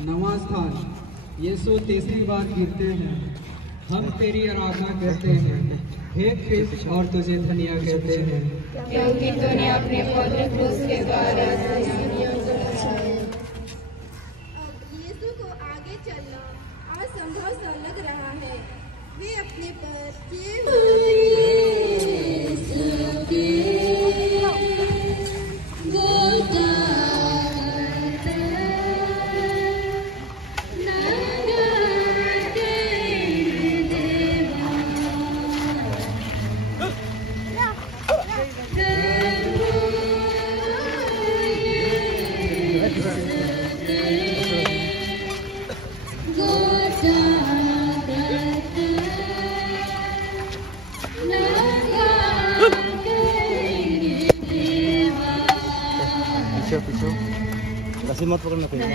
नवा स्थान, यीशु तीसरी बार गिरते हैं। हम तेरी आराधना करते हैं हे क्रिस्त और तुझे धन्य कहते हैं, क्योंकि तूने अपने पवित्र क्रूस के द्वारा दुनिया को बचाया। अब यीशु को आगे चलना असंभव सा लग रहा है। वे अपने पर kasih motor na kayo.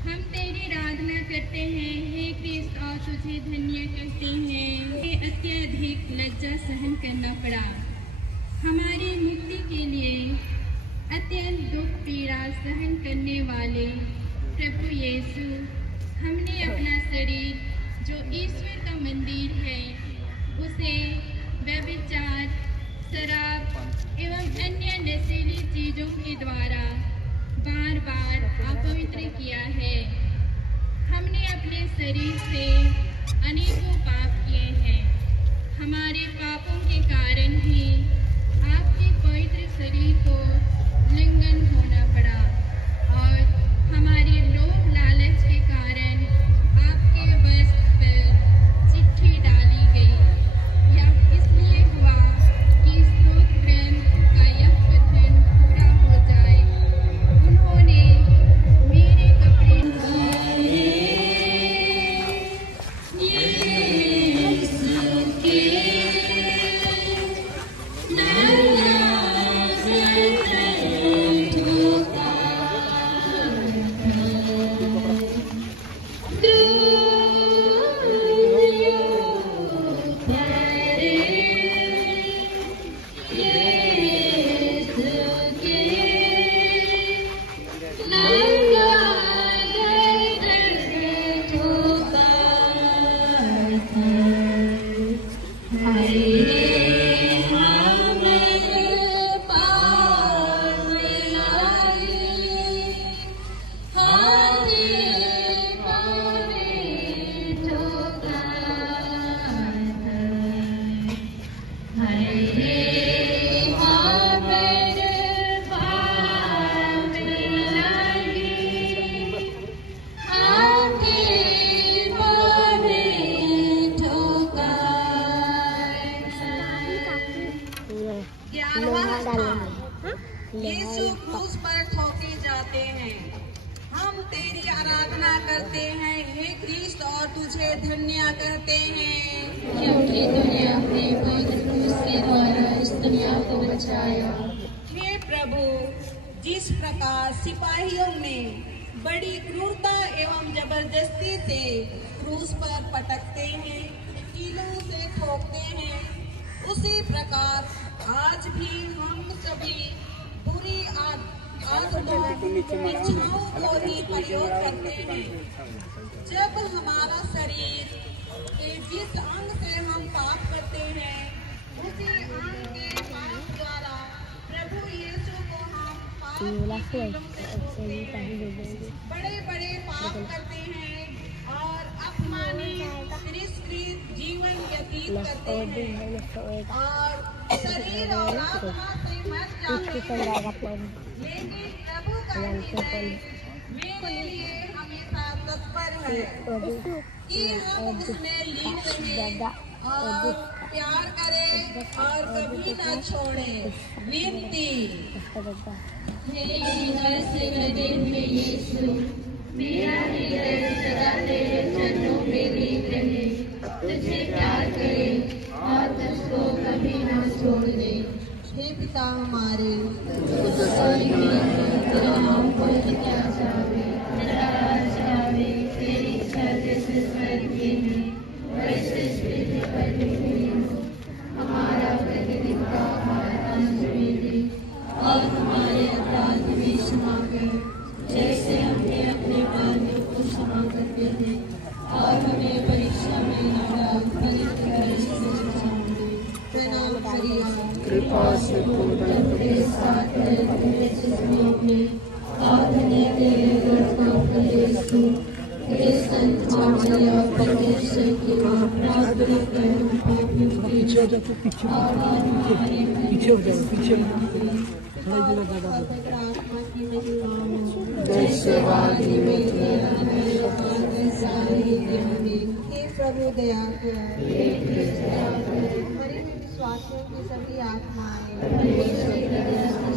हम तेरी आराधना करते हैं हे क्रिस्त और तुझे धन्य कहते हैं। ये अत्यधिक लज्जा सहन करना पड़ा हमारी मुक्ति के लिए। अत्यंत दुख पीड़ा सहन करने वाले प्रभु यीशु, हमने अपना शरीर जो ईश्वर का मंदिर है उसे व्यभिचार, शराब एवं अन्य नशीली चीजों के द्वारा बार बार अपवित्र किया है। हमने अपने शरीर से अनेकों पाप किए हैं। हमारे पापों के कारण ही आपके पवित्र शरीर को उल्लंघन होना पड़ा और हमारे लोभ लालच के कारण आपके वस्त्र पर चिट्ठी डाली गई। यह इसलिए हुआ कि स्तोत्र ग्रंथ का यह कथन पूरा हो जाए, उन्होंने मेरे कपड़े यीशु क्रूस पर ठोके जाते हैं। हम तेरी आराधना करते हैं हे क्रिस्त और तुझे धन्य कहते हैं, क्योंकि तूने अपने पवित्र क्रूस के द्वारा इस दुनिया को बचाया। हे प्रभु, जिस प्रकार सिपाहियों ने बड़ी क्रूरता एवं जबरदस्ती से क्रूस पर पटकते हैं, कीलों से ठोकते हैं, उसी प्रकार आज भी हम सभी बुरी आदतों इच्छाओं को ही प्रयोग करते हैं। जब हमारा शरीर के जिस अंग से हम पाप करते हैं उसी अंग के पाप द्वारा प्रभु यीशु को हम पाप की कीलों से ठोकते हैं, बड़े बड़े पाप करते हैं और अपमानित तिरस्कृत जीवन व्यतीत करते हैं और शरीर और आत्मा से मर जाते हैं। लेकिन प्रभु का हृदय मेरे लिए हमेशा तत्पर है कि हम उसमें लीन रहें और प्यार करे और कभी न छोड़े। विनती। हे हृदय से लदे हुए यीशु, मेरा हृदय सदा तेरे चरणों में लीन रहे, तुझे प्यार करे और तुझको कभी न छोड़ दे। हे पिता हमारे, तेरा नाम पवित्र जावे, तेरा राज्य आवे, तेरी इच्छा जैसे स्वर्ग में है वैसे पृथ्वी पर भी हो। हमारा प्रतिदिन का आहार आज हमें दे और हमारे अपराध भी क्षमा कर, जैसे हमने अपने अपराधियों को क्षमा करते हैं, और हमें परीक्षा में न डाल, परंतु दुष्ट से बचा दे। प्रणाम करिए। कृपा से पूर्ण तेरे साथ तेरे जिस्मों में और धन्य तेरे गर्भ का यीशु, तेरे संत मार्जल और परमेश्वर की प्रार्थना कर पापियों के पीछे हो जाओ, पीछे और हमारे पीछे हो जाओ, पीछे हो जाओ। पवित्र आत्मा की महिमा हो। जैसे वादी में हे प्रभु दया कर। मरे हुए विश्वासियों की सभी आत्माएं परमेश्वर की दया से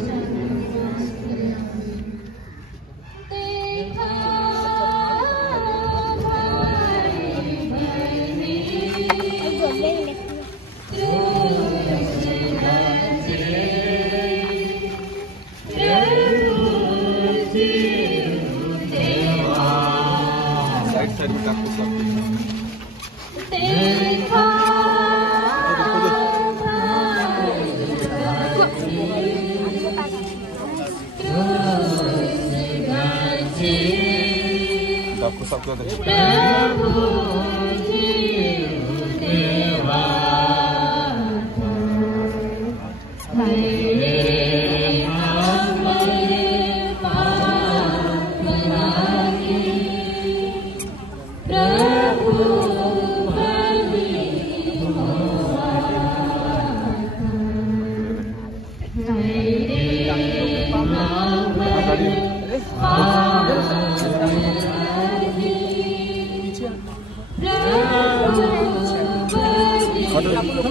देखा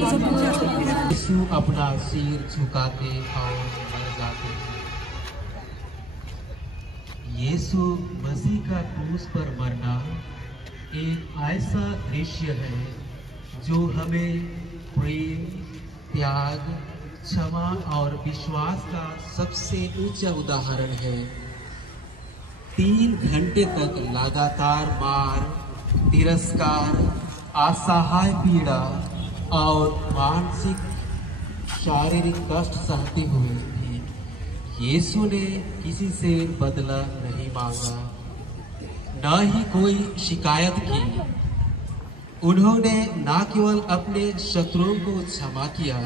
यीशु अपना सिर झुकाते और मर जाते हैं। यीशु मसीह का क्रूस पर मरना एक ऐसा दृश्य है जो हमें प्रेम, त्याग, क्षमा और विश्वास का सबसे ऊंचा उदाहरण है। 3 घंटे तक लगातार मार, तिरस्कार, असहाय पीड़ा और मानसिक शारीरिक कष्ट सहते हुए भी यीशु ने किसी से बदला नहीं मांगा, न ही कोई शिकायत की। उन्होंने न केवल अपने शत्रुओं को क्षमा किया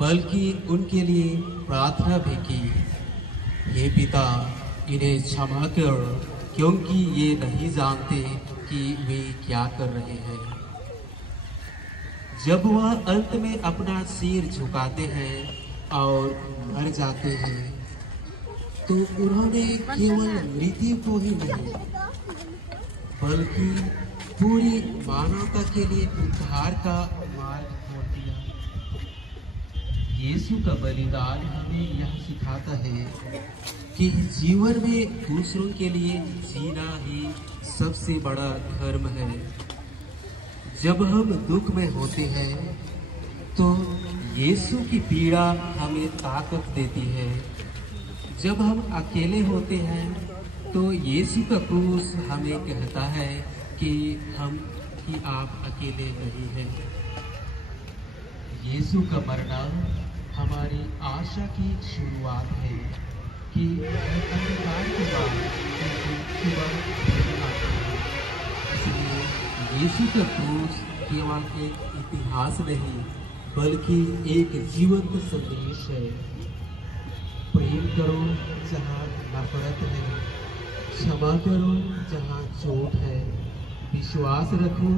बल्कि उनके लिए प्रार्थना भी की, हे पिता इन्हें क्षमा कर, क्योंकि ये नहीं जानते कि वे क्या कर रहे हैं। जब वह अंत में अपना सिर झुकाते हैं और मर जाते हैं तो उन्होंने केवल मृत्यु को ही नहीं बल्कि पूरी मानवता के लिए उद्धार का मार्ग खोल दिया। यीशु का बलिदान हमें यह सिखाता है कि जीवन में दूसरों के लिए जीना ही सबसे बड़ा धर्म है। जब हम दुख में होते हैं तो यीशु की पीड़ा हमें ताकत देती है। जब हम अकेले होते हैं तो यीशु का क्रूस हमें कहता है कि आप अकेले नहीं हैं। यीशु का मरना हमारी आशा की शुरुआत है कि अंधकार के बाद सुबह आती है। इसलिए यीशु का क्रूस केवल एक इतिहास नहीं बल्कि एक जीवंत संदेश है। प्रेम करो जहाँ नफरत है, क्षमा करो जहाँ चोट है, विश्वास रखो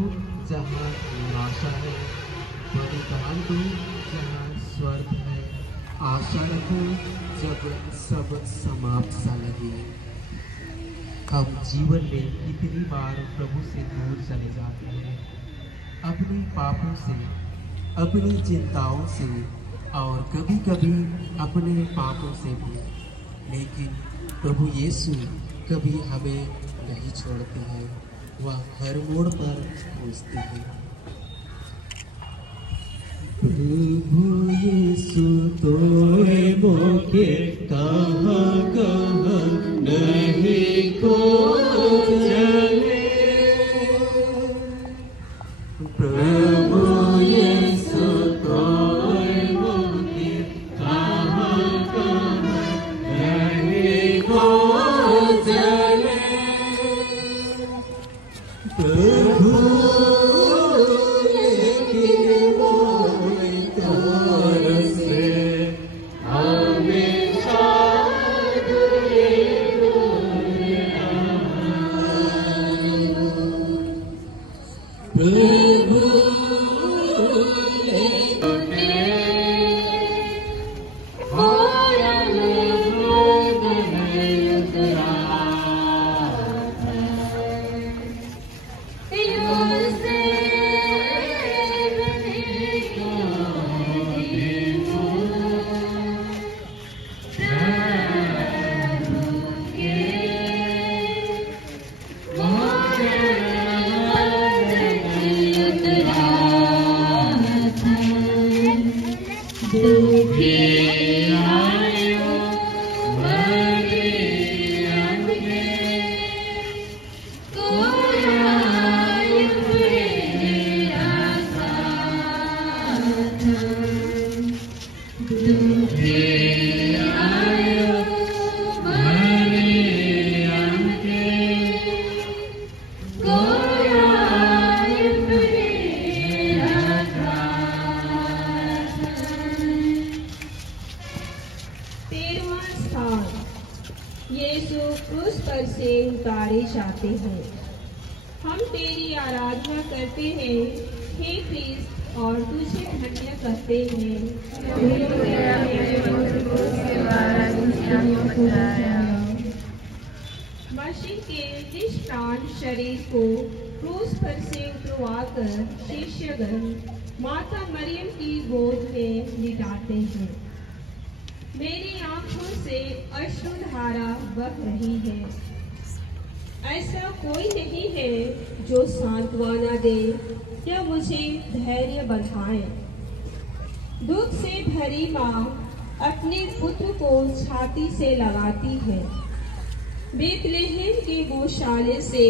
जहाँ निराशा है, बलिदान दो जहाँ स्वर्ग है, आशा रखो जब सब समाप्त सा लगे। हम जीवन में कितनी बार प्रभु से दूर चले जाते हैं, अपने पापों से, अपनी चिंताओं से और कभी कभी अपने पापों से भी, लेकिन प्रभु यीशु कभी हमें नहीं छोड़ते हैं। वह हर मोड़ पर पूछते हैं। प्रभु यीशु तोरे मोके कहाँ कहाँ नहीं को चले। प्रभु यीशु तोरे मोके कहाँ कहाँ नहीं को चले। प्रभु यीशु क्रूस पर से उतारे जाते हैं। हम तेरी आराधना करते हैं हे क्रिस्त और तुझे धन्य करते हैं। मसीह के निष्प्राण शरीर को क्रूस पर से उतरवाकर शिष्यगण माता मरियम की गोद में लिटाते हैं। मेरी आंखों से अश्रुधारा बह रही है। ऐसा कोई नहीं है जो सांत्वना दे या मुझे धैर्य बंधाए। दुख से भरी माँ अपने पुत्र को छाती से लगाती है। बेतलेहम के गौशाले से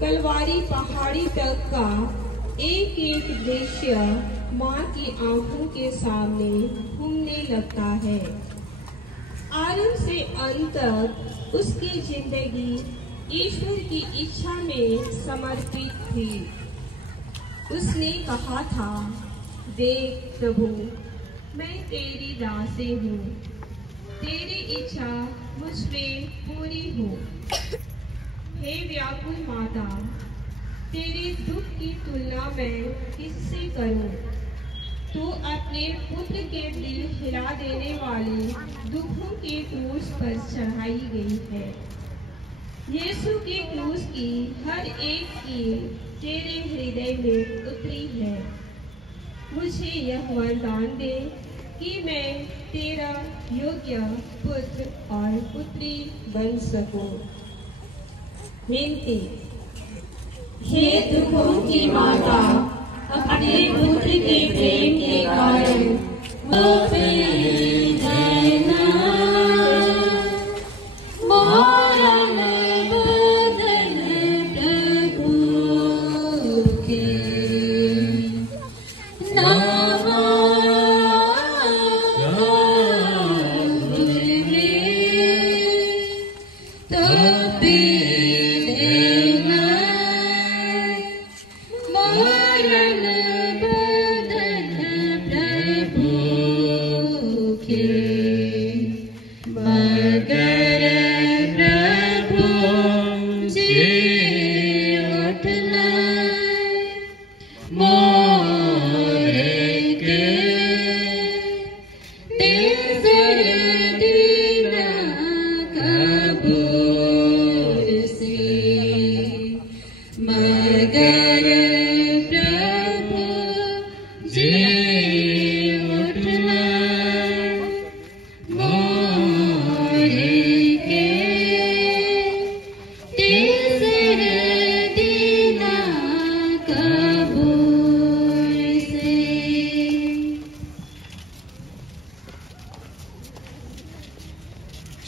कलवारी पहाड़ी तक का एक एक दृश्य माँ की आंखों के सामने घूमने लगता है। आरंभ से अंत तक उसकी जिंदगी ईश्वर की इच्छा में समर्पित थी। उसने कहा था, देख प्रभु, मैं तेरी दासी हूँ, तेरी इच्छा मुझ पे पूरी हो। हे व्याकुल माता, तेरे दुख की तुलना मैं किससे करूं? तू अपने पुत्र के दिल हिला देने वाले दुखों के क्रूस पर चढ़ाई गई है। यीशु के क्रूस की हर एक कील तेरे हृदय में उतरी है। मुझे यह वरदान दे कि मैं तेरा योग्य पुत्र और पुत्री बन सकूं। विनती। हे दुखों की माता, अपने पुत्र के प्रेम के कारण वो Bye.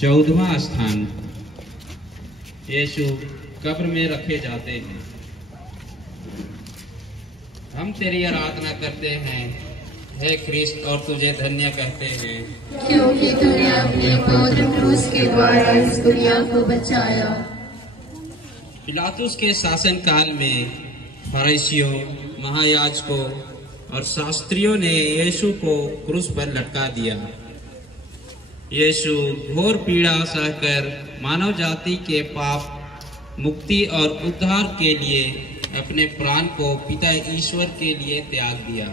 14वां स्थान, यीशु कब्र में रखे जाते हैं। हम तेरी आराधना करते हैं, हे ख्रिस्त, और तुझे धन्य कहते हैं, क्योंकि तूने अपने पवित्र क्रूस के द्वारा इस दुनिया को बचाया। पिलातुस के शासन काल में फरीसियों, महायाजकों और शास्त्रियों ने यीशु को क्रूस पर लटका दिया। यीशु घोर पीड़ा सहकर मानव जाति के पाप मुक्ति और उद्धार के लिए अपने प्राण को पिता ईश्वर के लिए त्याग दिया।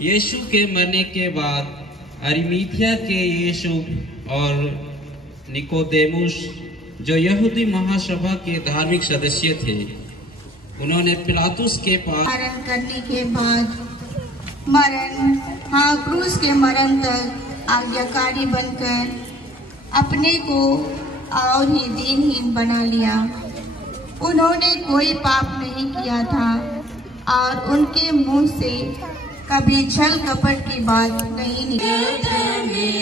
यीशु के मरने के बाद अरिमथिया के यीशु और निकोदेमुस, जो यहूदी महासभा के धार्मिक सदस्य थे, उन्होंने पिलातुस के पास मरण करने के बाद क्रूस के मरण तक आज्ञाकारी बनकर अपने को और ही दीनहीन बना लिया। उन्होंने कोई पाप नहीं किया था और उनके मुंह से कभी छल कपट की बात नहीं निकली।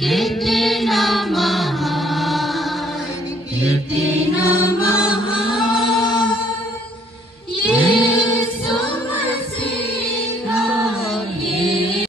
कितना महान, कितना